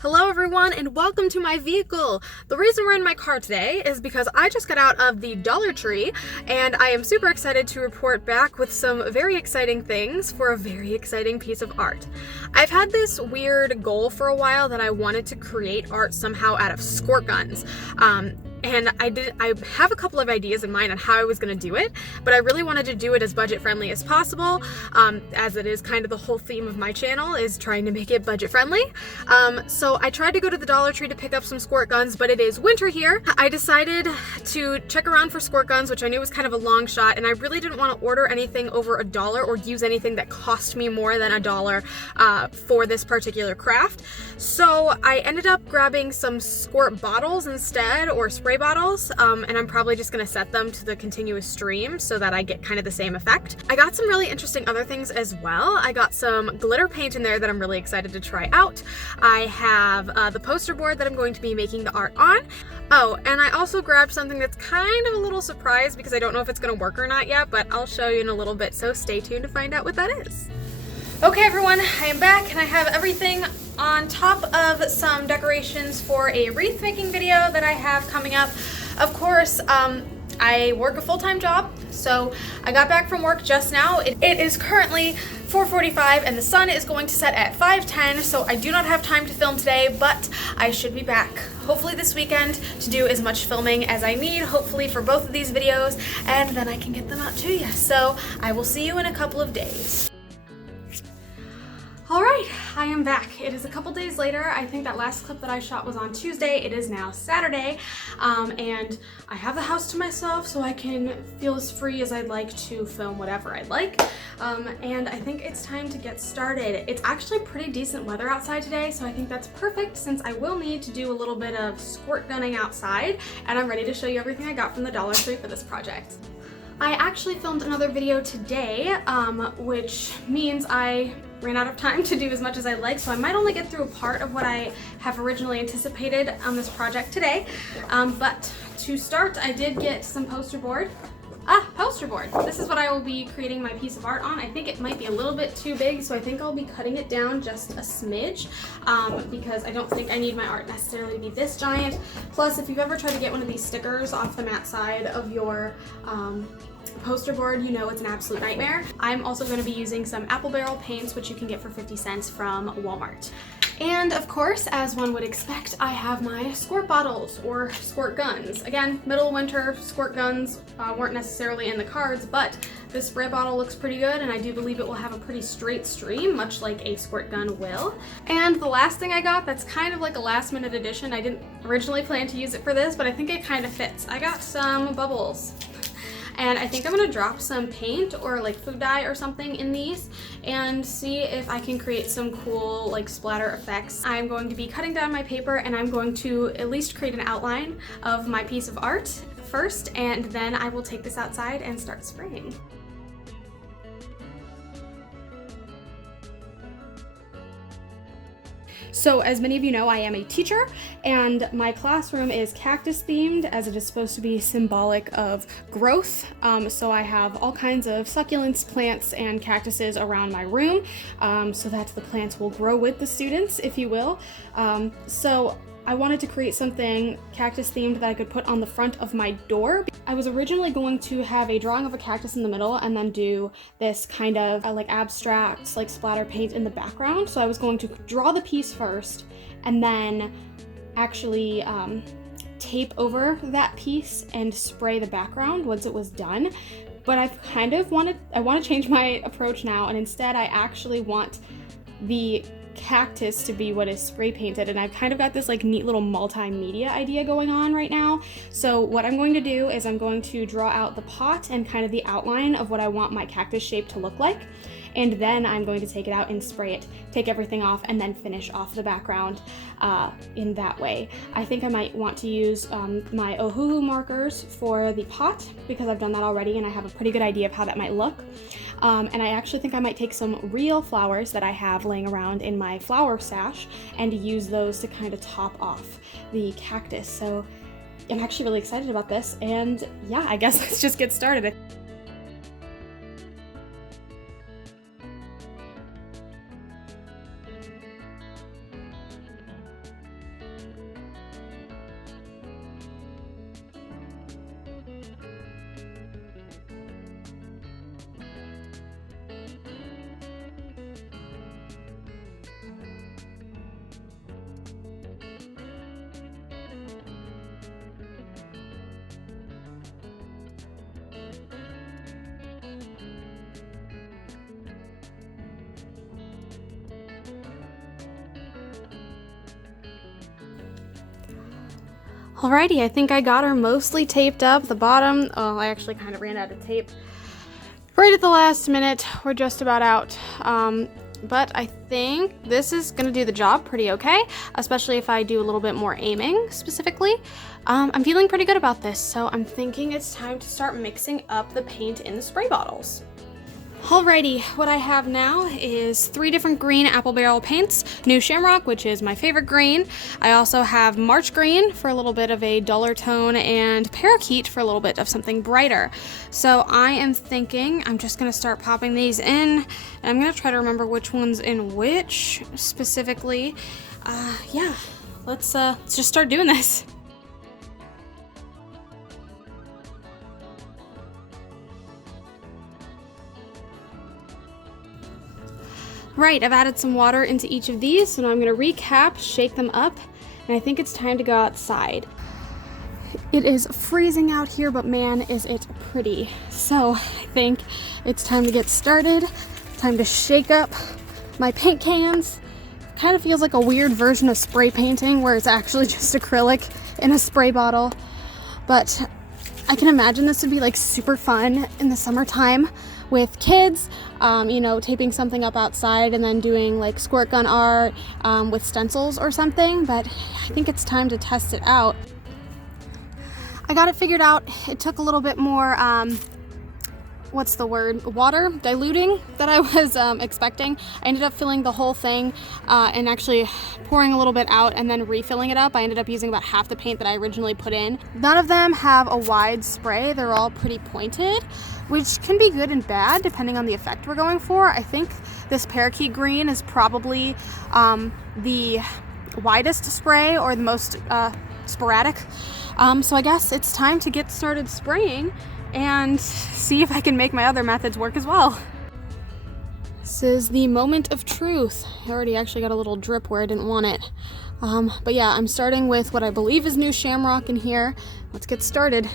Hello everyone and welcome to my vehicle. The reason we're in my car today is because I just got out of the Dollar Tree and I am super excited to report back with some very exciting things for a very exciting piece of art. I've had this weird goal for a while that I wanted to create art somehow out of squirt guns. And I have a couple of ideas in mind on how I was going to do it, but I really wanted to do it as budget friendly as possible, as it is kind of the whole theme of my channel is trying to make it budget friendly. So I tried to go to the Dollar Tree to pick up some squirt guns, but it is winter here. I decided to check around for squirt guns, which I knew was kind of a long shot, and I really didn't want to order anything over $1 or use anything that cost me more than $1 for this particular craft. So I ended up grabbing some squirt bottles instead, or spray bottles, and I'm probably just going to set them to the continuous stream so that I get kind of the same effect. I got some really interesting other things as well. I got some glitter paint in there that I'm really excited to try out. I have the poster board that I'm going to be making the art on. Oh, and I also grabbed something that's kind of a little surprise because I don't know if it's going to work or not yet, but I'll show you in a little bit, so stay tuned to find out what that is. Okay everyone, I am back and I have everything on top of some decorations for a wreath making video that I have coming up. Of course, I work a full-time job, so I got back from work just now. It is currently 4:45 and the sun is going to set at 5:10, so I do not have time to film today, but I should be back hopefully this weekend to do as much filming as I need, hopefully for both of these videos, and then I can get them out to you. So I will see you in a couple of days. Alright, I am back. It is a couple days later. I think that last clip that I shot was on Tuesday. It is now Saturday, and I have the house to myself so I can feel as free as I'd like to film whatever I'd like, and I think it's time to get started. It's actually pretty decent weather outside today, so I think that's perfect since I will need to do a little bit of squirt gunning outside, and I'm ready to show you everything I got from the Dollar Tree for this project. I actually filmed another video today, which means I ran out of time to do as much as I'd like, so I might only get through a part of what I have originally anticipated on this project today. But to start, I did get some poster board. Poster board. This is what I will be creating my piece of art on. I think it might be a little bit too big, so I think I'll be cutting it down just a smidge, because I don't think I need my art necessarily to be this giant. Plus, if you've ever tried to get one of these stickers off the matte side of your poster board, you know it's an absolute nightmare. I'm also going to be using some apple barrel paints, which you can get for 50 cents from Walmart. And of course, as one would expect, I have my squirt bottles or squirt guns. Again, middle of winter, squirt guns weren't necessarily in the cards, but this spray bottle looks pretty good and I do believe it will have a pretty straight stream, much like a squirt gun will. And the last thing I got that's kind of like a last minute addition, I didn't originally plan to use it for this, but I think it kind of fits. I got some bubbles. And I think I'm gonna drop some paint or like food dye or something in these and see if I can create some cool like splatter effects. I'm going to be cutting down my paper and I'm going to at least create an outline of my piece of art first, and then I will take this outside and start spraying. So as many of you know, I am a teacher and my classroom is cactus themed as it is supposed to be symbolic of growth. So I have all kinds of succulents, plants, and cactuses around my room so that the plants will grow with the students, if you will. So I wanted to create something cactus themed that I could put on the front of my door. I was originally going to have a drawing of a cactus in the middle and then do this kind of like abstract like splatter paint in the background. So I was going to draw the piece first and then actually tape over that piece and spray the background once it was done. But I want to change my approach now, and instead I actually want the cactus to be what is spray painted, and I've kind of got this like neat little multimedia idea going on right now. So what I'm going to do is I'm going to draw out the pot and kind of the outline of what I want my cactus shape to look like, and then I'm going to take it out and spray it, take everything off, and then finish off the background in that way. I think I might want to use my Ohuhu markers for the pot because I've done that already and I have a pretty good idea of how that might look. And I actually think I might take some real flowers that I have laying around in my flower stash and use those to kind of top off the cactus. So I'm actually really excited about this, and yeah, I guess let's just get started. Alrighty, I think I got her mostly taped up. The bottom, oh, I actually kind of ran out of tape right at the last minute. We're just about out. But I think this is gonna do the job pretty okay, especially if I do a little bit more aiming specifically. I'm feeling pretty good about this, so I'm thinking it's time to start mixing up the paint in the spray bottles. Alrighty, what I have now is 3 different green apple barrel paints. New Shamrock, which is my favorite green. I also have March Green for a little bit of a duller tone, and Parakeet for a little bit of something brighter. So I am thinking I'm just gonna start popping these in, and I'm gonna try to remember which one's in which specifically. Yeah, let's just start doing this. Right, I've added some water into each of these, so now I'm going to recap, shake them up, and I think it's time to go outside. It is freezing out here, but man, is it pretty. So I think it's time to get started. Time to shake up my paint cans. Kind of feels like a weird version of spray painting where it's actually just acrylic in a spray bottle. But I can imagine this would be like super fun in the summertime with kids, you know, taping something up outside and then doing like squirt gun art with stencils or something, but I think it's time to test it out. I got it figured out. It took a little bit more, what's the word, water diluting that I was expecting. I ended up filling the whole thing and actually pouring a little bit out and then refilling it up. I ended up using about half the paint that I originally put in. None of them have a wide spray. They're all pretty pointed, which can be good and bad depending on the effect we're going for. I think this Parakeet green is probably the widest spray or the most sporadic. So I guess it's time to get started spraying and see if I can make my other methods work as well. This is the moment of truth. I already actually got a little drip where I didn't want it. But yeah, I'm starting with what I believe is New Shamrock in here. Let's get started.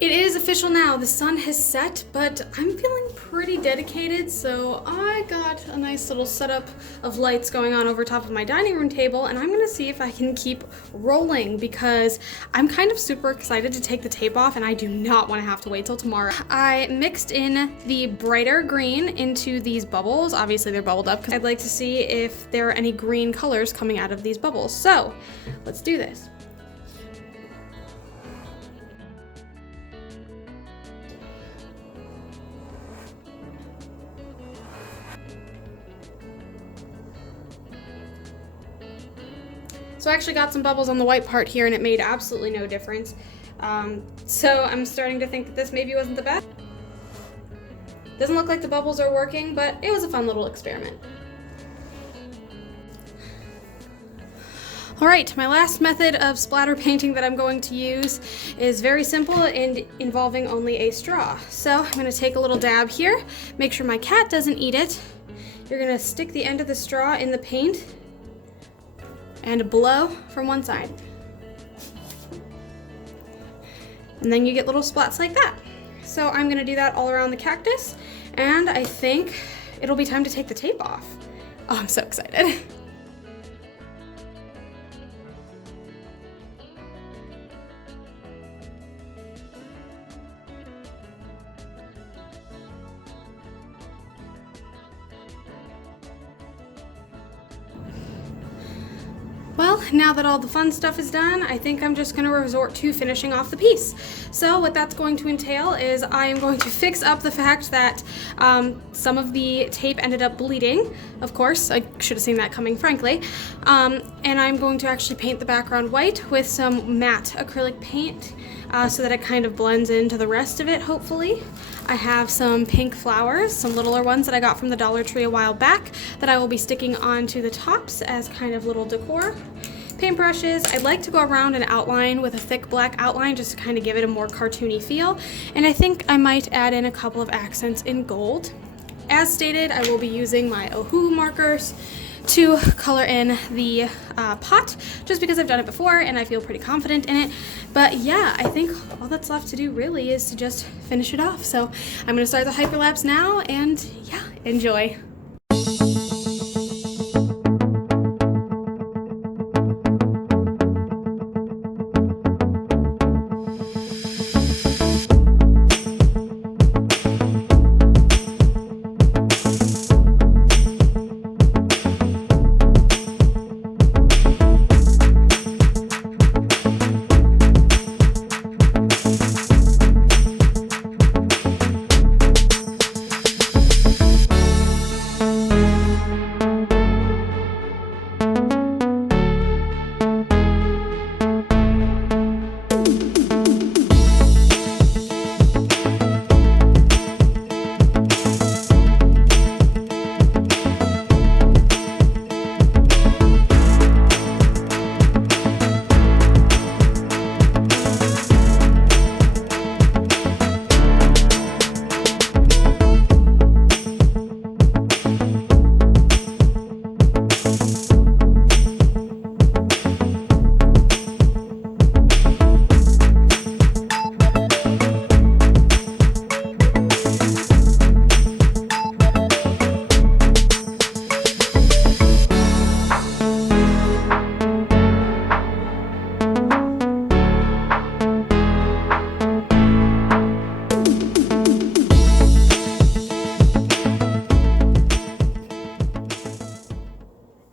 It is official now, the sun has set, but I'm feeling pretty dedicated, so I got a nice little setup of lights going on over top of my dining room table, and I'm gonna see if I can keep rolling because I'm kind of super excited to take the tape off and I do not want to have to wait till tomorrow. I mixed in the brighter green into these bubbles. Obviously they're bubbled up because I'd like to see if there are any green colors coming out of these bubbles. So let's do this. So I actually got some bubbles on the white part here and it made absolutely no difference. So I'm starting to think that this maybe wasn't the best. Doesn't look like the bubbles are working, but it was a fun little experiment. Alright, my last method of splatter painting that I'm going to use is very simple and involving only a straw. So I'm going to take a little dab here, make sure my cat doesn't eat it. You're going to stick the end of the straw in the paint and blow from one side. And then you get little splats like that. So I'm gonna do that all around the cactus, and I think it'll be time to take the tape off. Oh, I'm so excited. Well, now that all the fun stuff is done, I think I'm just gonna resort to finishing off the piece. So what that's going to entail is I am going to fix up the fact that some of the tape ended up bleeding. Of course, I should have seen that coming, frankly. And I'm going to actually paint the background white with some matte acrylic paint so that it kind of blends into the rest of it, hopefully. I have some pink flowers, some littler ones that I got from the Dollar Tree a while back that I will be sticking onto the tops as kind of little decor. paintbrushes. I'd like to go around an outline with a thick black outline just to kind of give it a more cartoony feel. And I think I might add in a couple of accents in gold. As stated, I will be using my Ohu markers to color in the pot, just because I've done it before and I feel pretty confident in it. But yeah, I think all that's left to do really is to just finish it off. So I'm gonna start the hyperlapse now, and yeah, enjoy.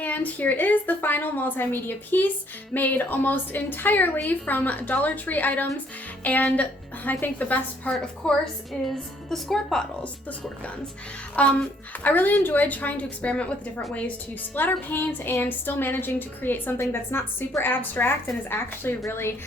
And here it is, the final multimedia piece, made almost entirely from Dollar Tree items. And I think the best part, of course, is the squirt bottles, the squirt guns. I really enjoyed trying to experiment with different ways to splatter paint and still managing to create something that's not super abstract and is actually really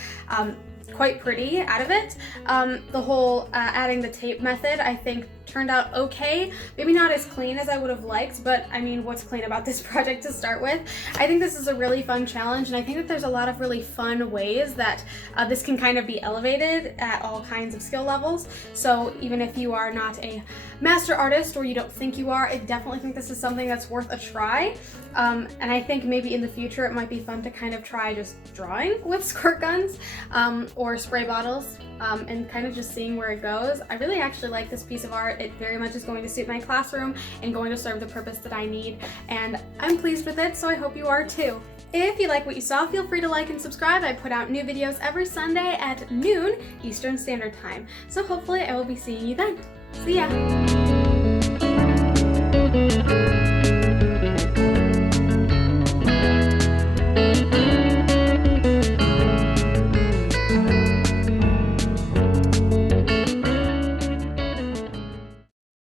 quite pretty out of it. The whole adding the tape method, I think, turned out okay. Maybe not as clean as I would have liked, but I mean, what's clean about this project to start with? I think this is a really fun challenge, and I think that there's a lot of really fun ways that this can kind of be elevated at all kinds of skill levels. So even if you are not a master artist, or you don't think you are, I definitely think this is something that's worth a try. And I think maybe in the future it might be fun to kind of try just drawing with squirt guns or spray bottles and kind of just seeing where it goes. I really actually like this piece of art. It very much is going to suit my classroom and going to serve the purpose that I need, and I'm pleased with it, so I hope you are too. If you like what you saw, feel free to like and subscribe. I put out new videos every Sunday at noon Eastern Standard Time, so hopefully I will be seeing you then. See ya!